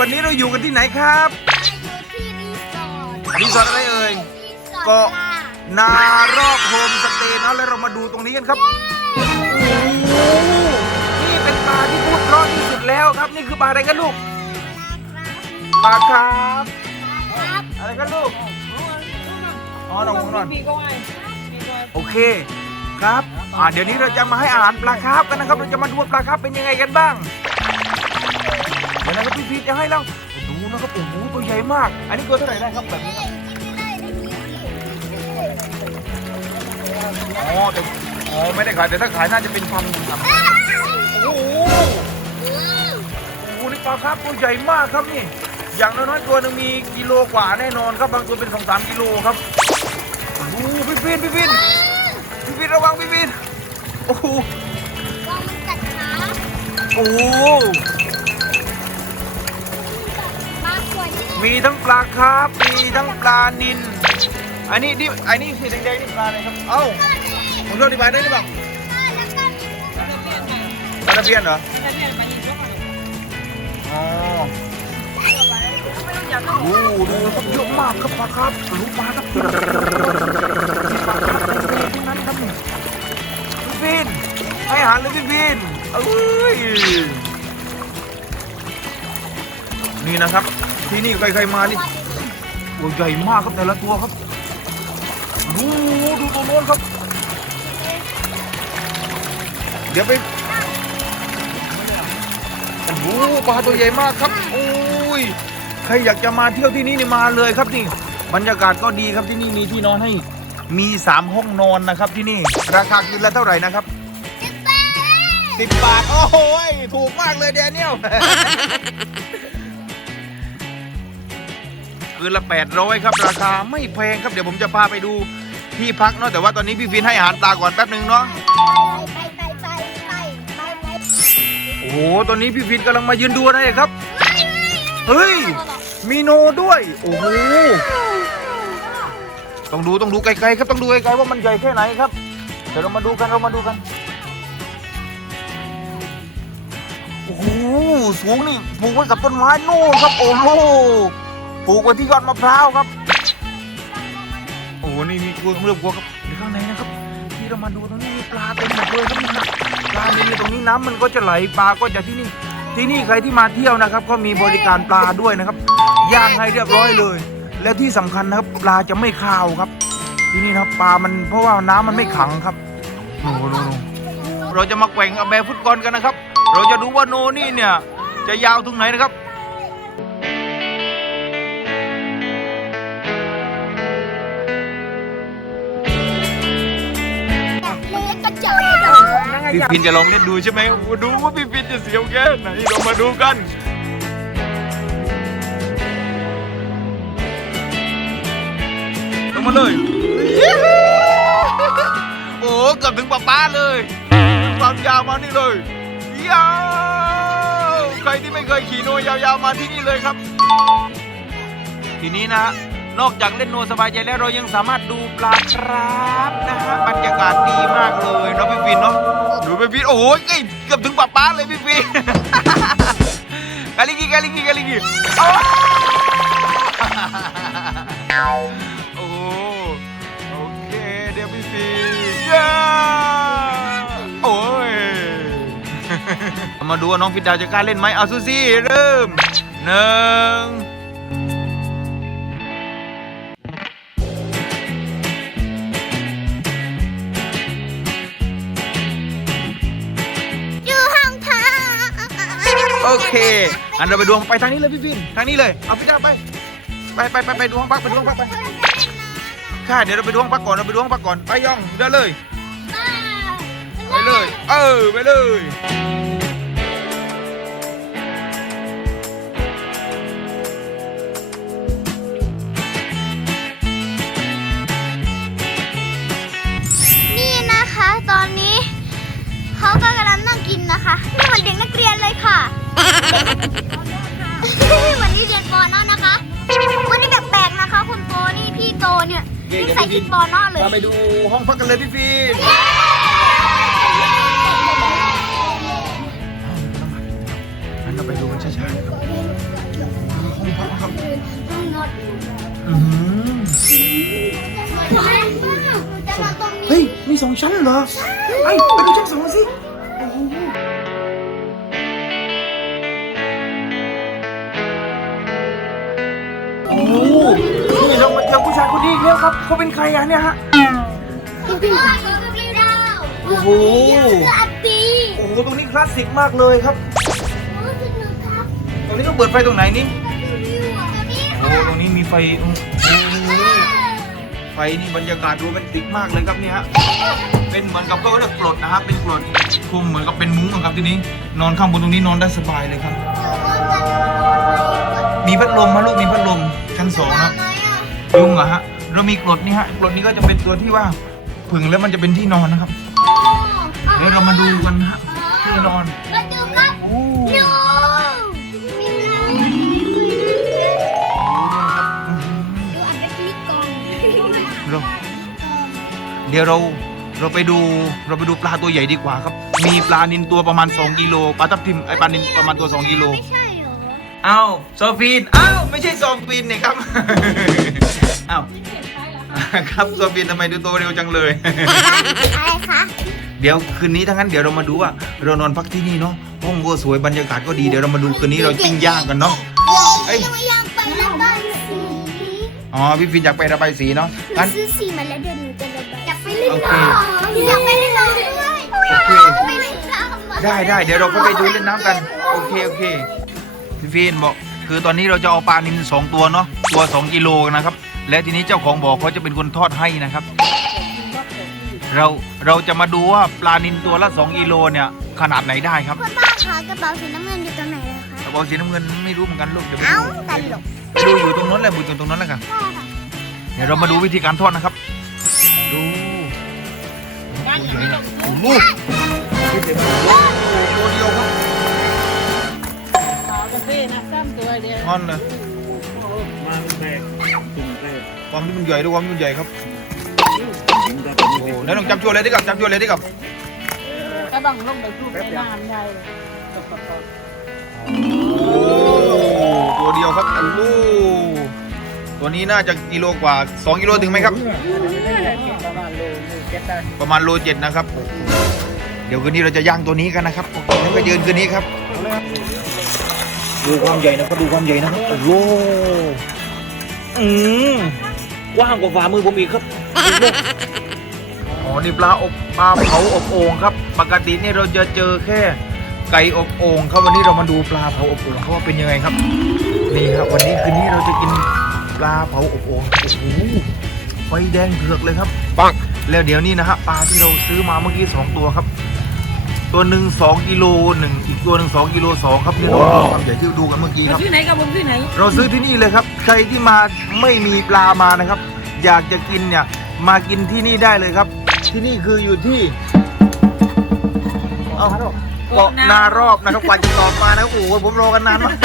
วันนี้เราอยู่กันที่ไหนครับมาอยู่ที่รีสอร์ทรีสอร์ทอะไรเอ่ยรีสอร์ทเกาะนารอบโฮมสเตย์เนาะแล้วเรามาดูตรงนี้กันครับโอ้โหนี่เป็นปลาที่พูดเพราะที่สุดแล้วครับ นี่คือปลาอะไรกันลูกปลาครับครับอะไรกันลูกอ๋อน้องนอนโอเคครับอ่าเดี๋ยวนี้เราจะมาให้อาหารปลาคาร์ฟกันนะครับ เราจะมาดูว่าปลาคาร์ฟเป็นยังไงกันบ้าง เดี๋ยวนะครับพี่พีชจะให้เราดูนะครับโอ้โหตัวใหญ่มาก อันนี้ตัวเท่าไหร่ได้ครับแบบนี้ครับอ๋อแต่อ๋อไม่ได้ขายแต่ถ้าขายน่าจะเป็นพันครับโอ้โหโอ้โหนี่ปลาคาร์ฟตัวใหญ่มากครับนี่ อย่างน้อยๆตัวหนึงมีกิโลกว่าแน่นอนครับบางตัวเป็นสองสามกิโลครับโอ้โหพี่พีนพี่พีนพี่พีนระวังพี่พีนโอ้โหลองมันกัดขาโอ้โห มีทั้งปลาคร์ฟมีทั้งปลานิลอันนี้นี่อันนี้สีแดงๆนี่ปลาอะไรครับ เอ้าผมโดนอธิบายได้หรือเปล่าแล้วก็มีปลาตะเพียนเหรออ๋อโอ้ดูครับเยอะมากครับปลาครับลูกปลาครับที่นั้นครับพี่พีนให้อาหารเลยพี่พีนเอ้ยนี่นะครับ ที่นี่ใครๆมานี่ตัวใหญ่มากครับแต่ละตัวครับดูดูตัวโน้นครับ เดี๋ยวไปโอ้โหปลาตัวใหญ่มากครับโอ้ยใครอยากจะมาเที่ยวที่นี่นี่มาเลยครับนี่ บรรยากาศก็ดีครับที่นี่มีที่นอนให้ มีสามห้องนอนนะครับที่นี่ ราคาคืนละเท่าไหร่นะครับสิบบาทสิบบาทโอ้โหยถูกมากเลยแดเนียล คืนละแปดร้อยครับ ราคาไม่แพงครับเดี๋ยวผมจะพาไปดูที่พักเนาะแต่ว่าตอนนี้พี่ฟินให้อาหารปลาก่อนแป๊บหนึ่งเนาะไปไปไปไปไปไปโอ้โหตอนนี้พี่ฟินกำลังมายืนดูอะไรครับเฮ้ยมีโนด้วย โอ้โหต้องดูต้องดูไกลๆครับต้องดูไกลๆว่ามันใหญ่แค่ไหนครับเดี๋ยวเรามาดูกันเรามาดูกันโอ้โหสูงนี่ปลูกไว้กับต้นไม้นู่นครับโอ้โห ปลูกไว้ที่ยอดมะพร้าวครับ โอ้โหนี่มีกลัวเรื่องกลัวครับเดี๋ยวข้างในนะครับ ที่เรามาดูตรงนี้มีปลาเต็มหมดเลยครับนี่นะปลาในนี้ตรงนี้น้ำมันก็จะไหลปลาก็จะที่นี่ ที่นี่ใครที่มาเที่ยวนะครับ ก็มีบริการปลาด้วยนะครับย่างให้เรียบร้อยเลย และที่สำคัญนะครับปลาจะไม่คาวครับ ที่นี่นะครับปลามันเพราะว่าน้ำมันไม่ขังครับโอ้โหโน่นๆเราจะมาแกว่งกับแบฟุตบอลกันนะครับ เราจะดูว่าโนนี่เนี่ยจะยาวถึงไหนนะครับ พี่พินจะลองเล่นดูใช่ไหมโอ้โหดูว่าพี่พินจะเสียวแค่ไหนเรามาดูกัน ลงมาเลย โอ้เกือบถึงป้าป้าเลยความยาวมานี่เลยยาวใครที่ไม่เคยขี่โนยาวๆมาที่นี่เลยครับ ทีนี้นะ นอกจากเล่นโนสบายใจแล้วเรายังสามารถดูปลาครับนะฮะบรรยากาศดีมากเลยเนาะพี่ฟินเนาะดูพี่ฟินโอ้โหเอ้ยเกือบถึงป้าป้าเลยพี่ฟินกาลิกีกาลิกีกาลิกีโอ้โอ้โอเคเดี๋ยวพี่ฟินย้าโอ้ยมาดูว่าน้องฟินดาวจะกล้าเล่นไหมเอาซูซี่เริ่มหนึ่ง เคอันเราไปดูไปทางนี้เลยพี่ฟินทางนี้เลยเอาพี่ดาไปไปไปไปไปดูห้องพักไปดูห้องพักไปค่ะเดี๋ยวเราไปดูห้องพักก่อนเราไปดูห้องพักก่อนไปย่องได้เลยไปเลย เออไปเลยนี่นะคะตอนนี้เขาก็กำลังนั่งกินนะคะนี่เหมือนเด็กนักเรียนเลยค่ะ เหมือนที่เรียนปอนอนะคะ วันนี้แปลกๆนะคะโตเนี่ยยิ่งใส่ชุดบอลนอกเลยมาไปดูห้องพักกันเลยพี่ฟิล์มงั้นเราไปดูกันช้าๆนะครับห้องพักครับนอนอื้อหือจะมาตรงนี้เฮ้ย มีสองชั้นเหรอไอ้ไปดูชั้นสองสิ เรามาเจอผู้ชายคนนี้อีกแล้วครับ เขาเป็นใครอะเนี่ยฮะพี่พ่อของพี่ดาวโอ้โหอัตตีโอ้โห ตรงนี้คลาสสิกมากเลยครับ รู้สึกหนึ่งครับตรงนี้ต้องเปิดไฟตรงไหนนี่วิวอะนี่โอ้ตรงนี้มีไฟโอ้โหไฟนี่บรรยากาศโรแมนติกมากเลยครับเนี่ยฮะ เป็นเหมือนกับเขาเรียกกรดนะครับ เป็นกรดคลุมเหมือนกับเป็นมุ้งอะครับทีนี้ นอนข้างบนตรงนี้นอนได้สบายเลยครับ มีพัดลมมาลูกมีพัดลมชั้นสองนะ ยุงเหรอะฮะ เรามีกรดนี่ฮะกรดนี้ก็จะเป็นตัวที่ว่าผึ่งแล้วมันจะเป็นที่นอนนะครับเดี๋ยวเรามาดูกันฮะที่นอนมาดูครับโอ้ดูดูอันเล็กๆก่อนเราเดี๋ยวเราเราไปดูเราไปดูปลาตัวใหญ่ดีกว่าครับ มีปลานินตัวประมาณ 2กิโลปลาทับทิมไอปลานินประมาณตัว 2กิโลไม่ใช่เหรออ้าวโซฟีนอ้าวไม่ใช่โซฟีนนี่ครับอ้าว ครับโซฟีนทำไมดูโตเร็วจังเลย อะไรคะเดี๋ยวคืนนี้ถ้างั้นเดี๋ยวเรามาดูว่าเรานอนพักที่นี่เนาะห้องก็สวยบรรยากาศก็ดีเดี๋ยวเรามาดูคืนนี้เราปิ้งย่างกันเนาะ เอ้ย ยังไม่อยากไประบายสีอ๋อพี่ฟินอยากไประบายสีเนาะหนูงั้น ซื้อสีมาแล้วเดี๋ยวหนูจะระบายอยากไปเล่นโอเคน้ำอยากไปเล่นน้ำด้วยโอเค อยากไปเล่นน้ำได้ได้เดี๋ยวเราก็ไปดูเล่นน้ำกัน โอเคโอเคพี่ฟินบอกคือตอนนี้เราจะเอาปลานิลสองตัวเนาะตัวสองกิโลนะครับ และทีนี้เจ้าของบ่อเขาจะเป็นคนทอดให้นะครับ เราเราจะมาดูว่าปลานิลตัวละ2กิโลเนี่ยขนาดไหนได้ครับคุณป้าคะกระเป๋าสีน้ำเงินอยู่ตรงไหนเลยคะกระบอกสีน้ำเงินไม่รู้เหมือนกันลูกเดี๋ยวไปเอ้าดูตลกไปดูอยู่ตรงนั้นแหละอยู่ตรงนั้นแหละครับพ่อค่ะ เดี๋ยวเรามาดูวิธีการทอดนะครับ ดูโอ้โหตัวเดียวครับต่อกันสินะซ้ำตัวเดียวทอนเลย ความที่มันใหญ่ด้วยความที่มันใหญ่ครับยิงได้โอ้โหแล้วต้องจับชัวร์เลยดิครับจับชัวร์เลยดิครับก็ต้องลงไปพูดในน้ำใหญ่โอ้ตัวเดียวครับโอ้โหตัวนี้น่าจะกิโลกว่า 2 กิโลถึงไหมครับประมาณโลนึงเจ็ดได้ประมาณโลเจ็ดนะครับ เดี๋ยวคืนนี้เราจะย่างตัวนี้กันนะครับโอเคแล้วก็ยืนคืนนี้ครับ ดูความใหญ่นะครับดูความใหญ่นะครับโอ้โหอืม กว้างกว่าฝ่ามือผมอีกครับอ๋อนี่ปลาอบปลาเผาอบโอ่งครับ ปกตินี่เราจะเจอแค่ไก่อบโอ่งครับวันนี้เรามาดูปลาเผาอบโอ่งเขาว่าเป็นยังไงครับ นี่ครับวันนี้คืนนี้เราจะกินปลาเผาอบโอ่งโอ้โหไฟแดงเผือกเลยครับปังแล้วเดี๋ยวนี้นะฮะปลาที่เราซื้อมาเมื่อกี้สองตัวครับ ตัวหนึ่งสองกิโลหนึ่งอีกตัวหนึ่งสองกิโลสองครับนี่เราความใหญ่ที่ดูกันเมื่อกี้ครับ ที่ไหนกับผมที่ไหน เราซื้อที่นี่เลยครับ ใครที่มาไม่มีปลามานะครับ อยากจะกินเนี่ยมากินที่นี่ได้เลยครับ ที่นี่คืออยู่ที่เอาเกาะนารอบนะครับกว่าจะตอบมานะโอ้โหผมรอกันนานมาก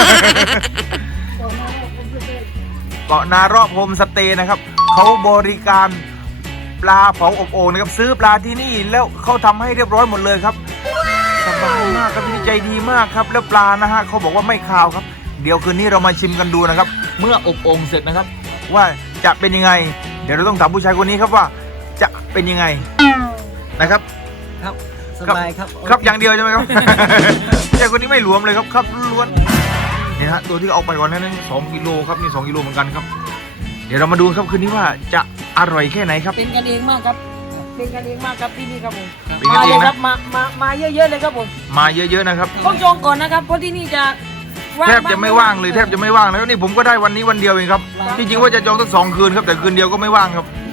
เกาะนารอบโฮมสเตย์นะครับเขาบริการ ปลาเผาอบโอ่งนะครับซื้อปลาที่นี่แล้วเขาทำให้เรียบร้อยหมดเลยครับสบายมากครับที่นี่ใจดีมากครับแล้วปลานะฮะเขาบอกว่าไม่คาวครับ เดี๋ยวคืนนี้เรามาชิมกันดูนะครับ เมื่ออบโอ่งเสร็จนะครับ ว่าจะเป็นยังไง เดี๋ยวเราต้องถามผู้ชายคนนี้ครับว่า จะเป็นยังไงนะครับครับสบายครับครับอย่างเดียวใช่ไหมครับผู้ชายคนนี้ไม่หลวมเลยครับครับล้วนเนี่ยฮะตัวที่เอาไปก่อนนั้นสองกิโลครับนี่สองกิโลเหมือนกันครับ เดี๋ยวเรามาดูครับคืนนี้ว่าจะ อร่อยแค่ไหนครับ เป็นกันเองมากครับ เป็นกันเองมากครับที่นี่ครับผม เป็นกันมาเอเลงยคนะรับมามามาเยอะๆเลยครับผมมาเยอะๆนะครับ ต้องจองก่อนนะครับ เพราะที่นี่จะว่างแทบจะไม่ว่างเลยแทบจะไม่ว่างแล้วนี่ผมก็ได้วันนี้วันเดียวเองครับที่จริงว่าจะจองตั้งสองคืนครับแต่คืนเดียวก็ไม่ว่างครับค